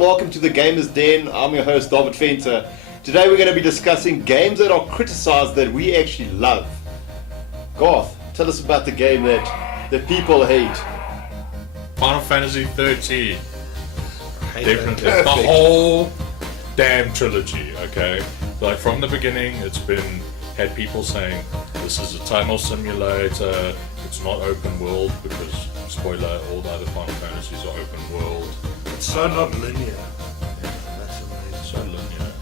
everyone, welcome to the Gamers Den. I'm your host, David Fenter. Today we're going to be discussing games that are criticized that we actually love. Garth, tell us about the game that people hate. Final Fantasy 13. Definitely. That. The whole damn trilogy, okay? Like from the beginning, it's had people saying, this is a tunnel simulator, it's not open world, because, spoiler, all the other Final Fantasies are open world. It's so not linear. That's amazing. So linear.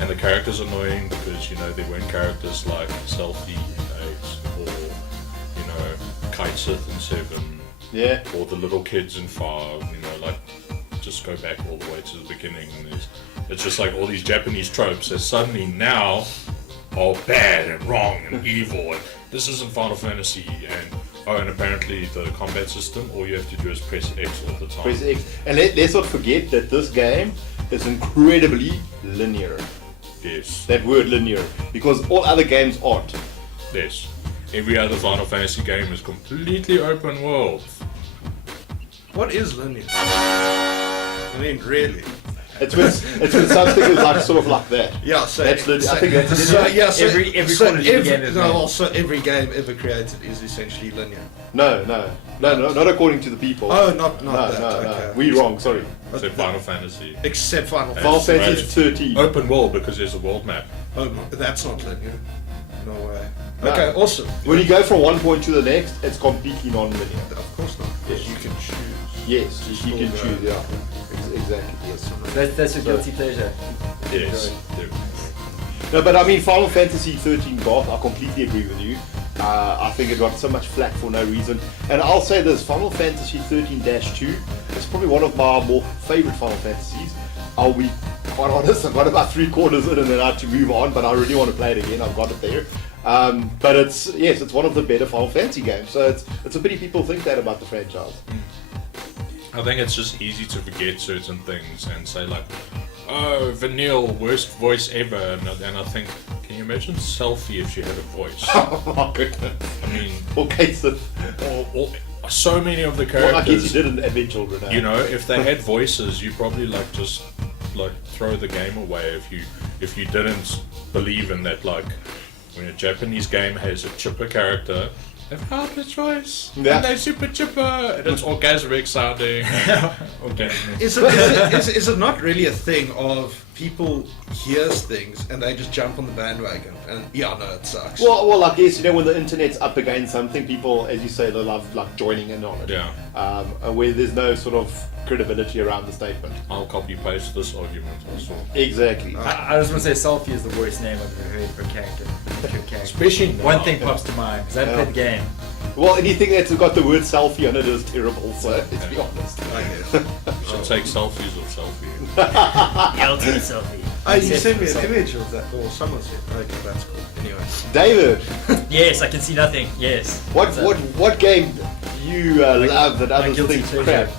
And the characters are annoying because, there weren't characters like Selphie in 8, or, Kite Sith in 7, Yeah. or the little kids in 5, just go back all the way to the beginning. And it's just like all these Japanese tropes that suddenly now are bad and wrong and evil, and this isn't Final Fantasy, and apparently the combat system, all you have to do is press X all the time. Press X. And let's not forget that this game is incredibly linear. Yes. That word linear. Because all other games aren't. Yes. Every other Final Fantasy game is completely open world. What is linear? I mean, really? It's when something is like sort of like that. Yeah, so That's I think that's Every Call of Duty game is linear. So every game ever created is essentially linear. No, not according to the people. Oh, not No, that. no. Okay. We wrong, sorry. So Final Fantasy. Except Final Final Fantasy. Fantasy 13. Open world because there's a world map. Oh, no, that's not linear. No way. No. Okay, awesome. When you go from one point to the next, it's completely non-linear. Of course not. Because you can choose. Yes, you can choose, yeah. Exactly, yes. That's your guilty pleasure. Yes. No, but I mean, Final Fantasy 13 Garth, I completely agree with you. I think it got so much flack for no reason. And I'll say this, Final Fantasy 13-2 is probably one of my more favorite Final Fantasies. I'll be quite honest, I've got about 3/4 in and then I had to move on, but I really want to play it again. I've got it there. But it's one of the better Final Fantasy games. So it's a pity people think that about the franchise. I think it's just easy to forget certain things and say like, oh, Vanille, worst voice ever. And I think, can you imagine Selphie if she had a voice? Oh my goodness. I mean, Okay, so so many of the well, I guess you characters, didn't Advent Children. if they had voices, you probably just throw the game away if you didn't believe in that. Like when a Japanese game has a chipper character, they've heard its voice, Yeah. and they're super chipper, and it's orgasmic sounding. Orgasmic. Is it not really a thing of people hears things and they just jump on the bandwagon and it sucks. Well, I guess when the internet's up against something, people, as you say, they love like joining in on it. Yeah. Where there's no sort of credibility around the statement. I'll copy paste this argument also. Exactly. I just want to say Selphie is the worst name I've ever heard for a character. Especially now. One thing pops to mind, because I haven't played the game. Well, anything that's got the word selfie on it is terrible. So let's be honest. I guess. You should take selfies of selfie. The ultimate Selphie. Oh, you sent me an image of that, or someone said. Okay, that's cool. Anyway. David, Yes, I can see nothing. Yes. what game do you love that My others guilty think pleasure. crap?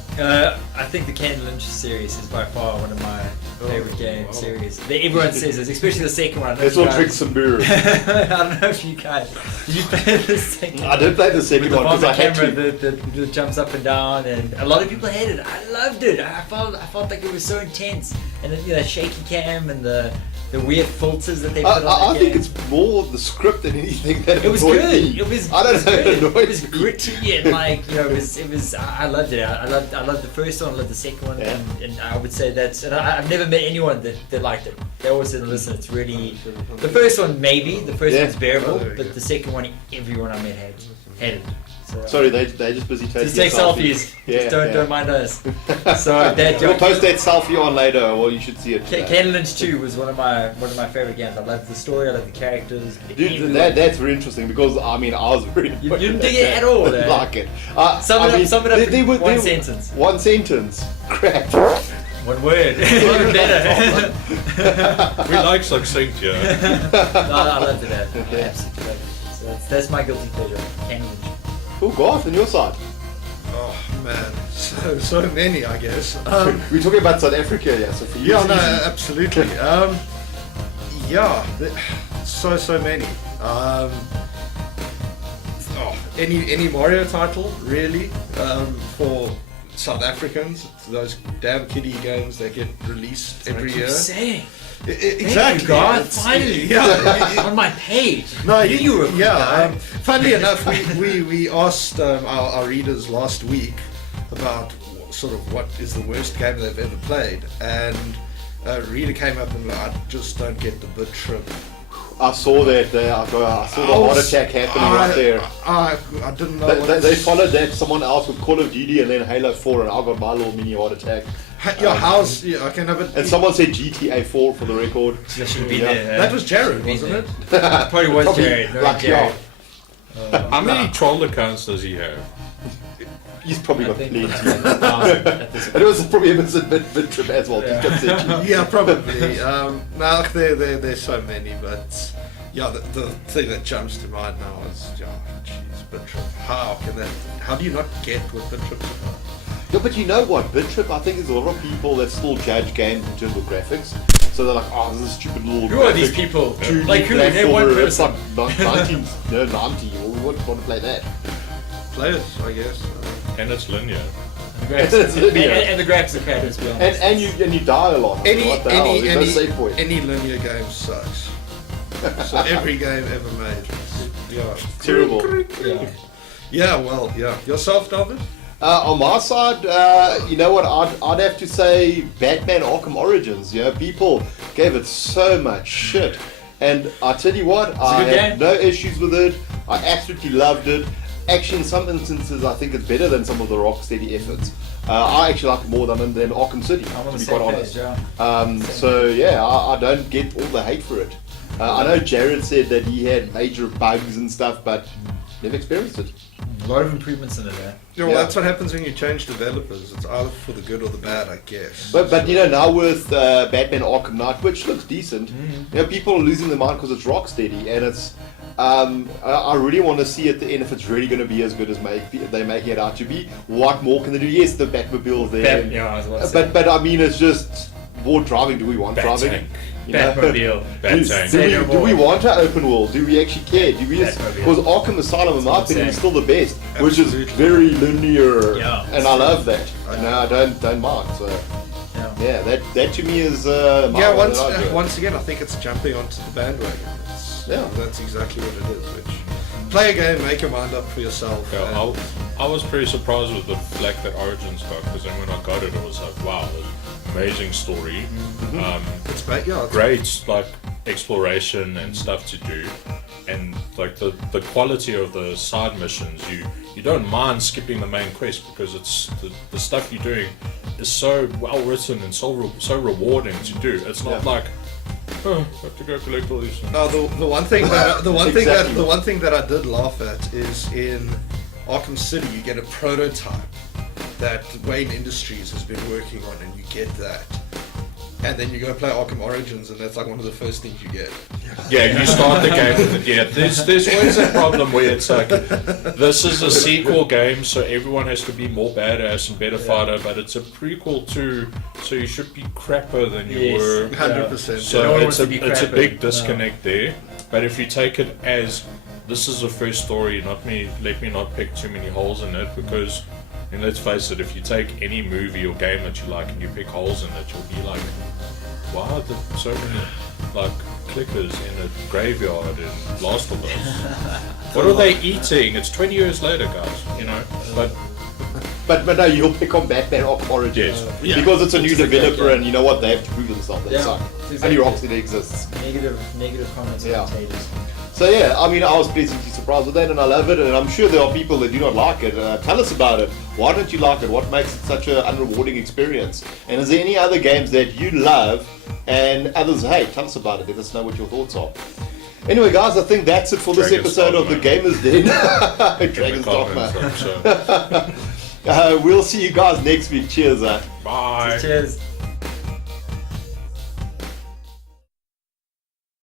I think the Ken Lynch series is by far one of my favorite game series. Everyone says this, especially the second one. I don't know Let's if you all drink guys- some beer. I don't know if you guys. Did you play the second I did play the second with the one because I vomit had camera to. that jumps up and down, and a lot of people hated it. I loved it. I felt like it was so intense, and the shaky cam and the weird filters that they put on I the think game. it's more the script than anything that It was annoyed good. me. It was. I don't know. It annoyed was me. gritty and it was. I loved it. I loved the first one. I loved the second one, Yeah. and I would say that's. And I've never met anyone that liked it. They always said, "Listen, it's really." The first one maybe. The first Yeah. one's bearable, Oh, there we but go. the second one, everyone I met hated. So, Sorry, they're just busy taking just take selfies. Yeah, Don't mind us. So that We'll post that selfie on later. Well, you should see it. Ken Lynch 2 was one of my favorite games. I loved the story. I loved the characters. Dude, everyone. that's very interesting because I was very. You didn't dig it at all, I didn't eh? like it. Sum it up in one they- sentence. One sentence. Crap. One word. Even better. We like succinct, yeah. No, I loved it. I absolutely loved it. So that's my guilty pleasure. Ken Lynch. Oh, Garth, on your side. Oh man, so many, I guess. We're talking about South Africa, yeah. So for you, Yeah, it's no, easy. absolutely. So many. Any Mario title really? For South Africans. Those damn kiddie games that get released every What year. you saying? Exactly. you, God. It's- Finally. Yeah. On my page. No, I knew you were a yeah. guy. Funnily enough, we asked our readers last week about sort of what is the worst game they've ever played, and a reader came up and like, I just don't get the bit trip. I saw that there. I saw the heart attack happening right there. I didn't know. They followed that someone else with Call of Duty and then Halo 4, and I got my little mini heart attack. How's okay? No, but And someone said GTA 4 for the record. That should be Yeah. there. that was Jared, Should be wasn't it? there. Probably was Probably Jared. No, like, Jared. How many troll accounts does he have? He's probably I got think plenty. 1,000 at this And it was probably a bit trip as well. Yeah. Just got said. Yeah, probably. No, there's so many, but yeah, the thing that jumps to mind now is, jeez, bit trip. How do you not get what bit trips are? Yeah, but you know what? BitTrip, I think there's a lot of people that still judge games in terms of graphics. So they're like, oh, this is a stupid little. Who are these graphic, people? 2D Like who? They're one platformer. It's person. like 1990. Well, we wouldn't want to play that. Players, I guess. And it's linear. The graphics, It's linear. and the graphics are crap, let's be honest. And you die a lot. What the hell? There's no save point. any linear game sucks. So every game ever made. Yeah. Terrible. Yeah. Yeah, well, yeah. Yourself, David? On my side, you know what? I'd have to say Batman Arkham Origins. You know, people gave it so much shit. And I tell you what, I good had game. no issues with it. I absolutely loved it. Actually, in some instances, I think it's better than some of the Rocksteady efforts. I actually like it more than Arkham City, I'm on to the be quite same honest. page, yeah. So yeah, I don't get all the hate for it. I know Jared said that he had major bugs and stuff, but never experienced it. A lot of improvements in it, eh? Yeah, well, Yeah. that's what happens when you change developers. It's either for the good or the bad, I guess. But you know, now with Batman Arkham Knight, which looks decent, you know, people are losing their mind because it's Rocksteady, and it's I really want to see at the end if it's really going to be as good as they make it out to be. What more can they do? Yes, the Batmobile there, Yeah, I was about to say. but I mean, it's just more driving. Do we want driving? Tank. You know? Batmobile. Bat-tank. Do we want an open world? Do we actually care? Do we just Batmobile. because Arkham Asylum, in my That's what I'm opinion, is still the best, Absolutely. which is very linear, Yeah. and I love that. And I don't mind. So Yeah. yeah, that to me is my Yeah, one that I enjoy. once again, I think it's jumping onto the bandwagon. Yeah. That's exactly what it is. Which play a game, make your mind up for yourself. Yeah, and- I was pretty surprised with the flack that Origins got, because then when I got it, it was like, wow, amazing story, it's it's great like exploration and stuff to do, and like the quality of the side missions, you don't mind skipping the main quest because it's the stuff you're doing is so well written and so rewarding to do. It's not Yeah. like, oh, I have to go collect all these things. No, the one thing that Exactly. the one thing that I did laugh at is in Arkham City you get a prototype that Wayne Industries has been working on, and you get that, and then you go play Arkham Origins, and that's like one of the first things you get. Yeah, you start the game with it. Yeah, there's always a problem where it's like, this is a sequel game, so everyone has to be more badass and better fighter, but it's a prequel too, so you should be crapper than you Yes. were. 100%. So No one it's wants a to be it's a crapper. big disconnect there. But if you take it as this is the first story, let me not pick too many holes in it, because, and let's face it, if you take any movie or game that you like and you pick holes in it, you'll be like, why are there so many like clickers in a graveyard in Last of Us? What are they eating? It's 20 years later, guys. You know, but But no, you'll pick on Batman Arkham Origins Yes. because it's a new Which is a great developer, game. and you know what? They have to prove themselves. They Yeah, suck. exactly. Only Rocksteady exists. Negative comments Yeah. on contagious. So yeah, I mean, I was pleasantly surprised with that, and I love it. And I'm sure there are people that do not like it. Tell us about it. Why don't you like it? What makes it such an unrewarding experience? And is there any other games that you love and others hate? Tell us about it. Let us know what your thoughts are. Anyway, guys, I think that's it for this Dragon's episode of The Dogma. Gamers Den. in the Dragon's Dogma. comments, so, We'll see you guys next week. Cheers. bye. Cheers.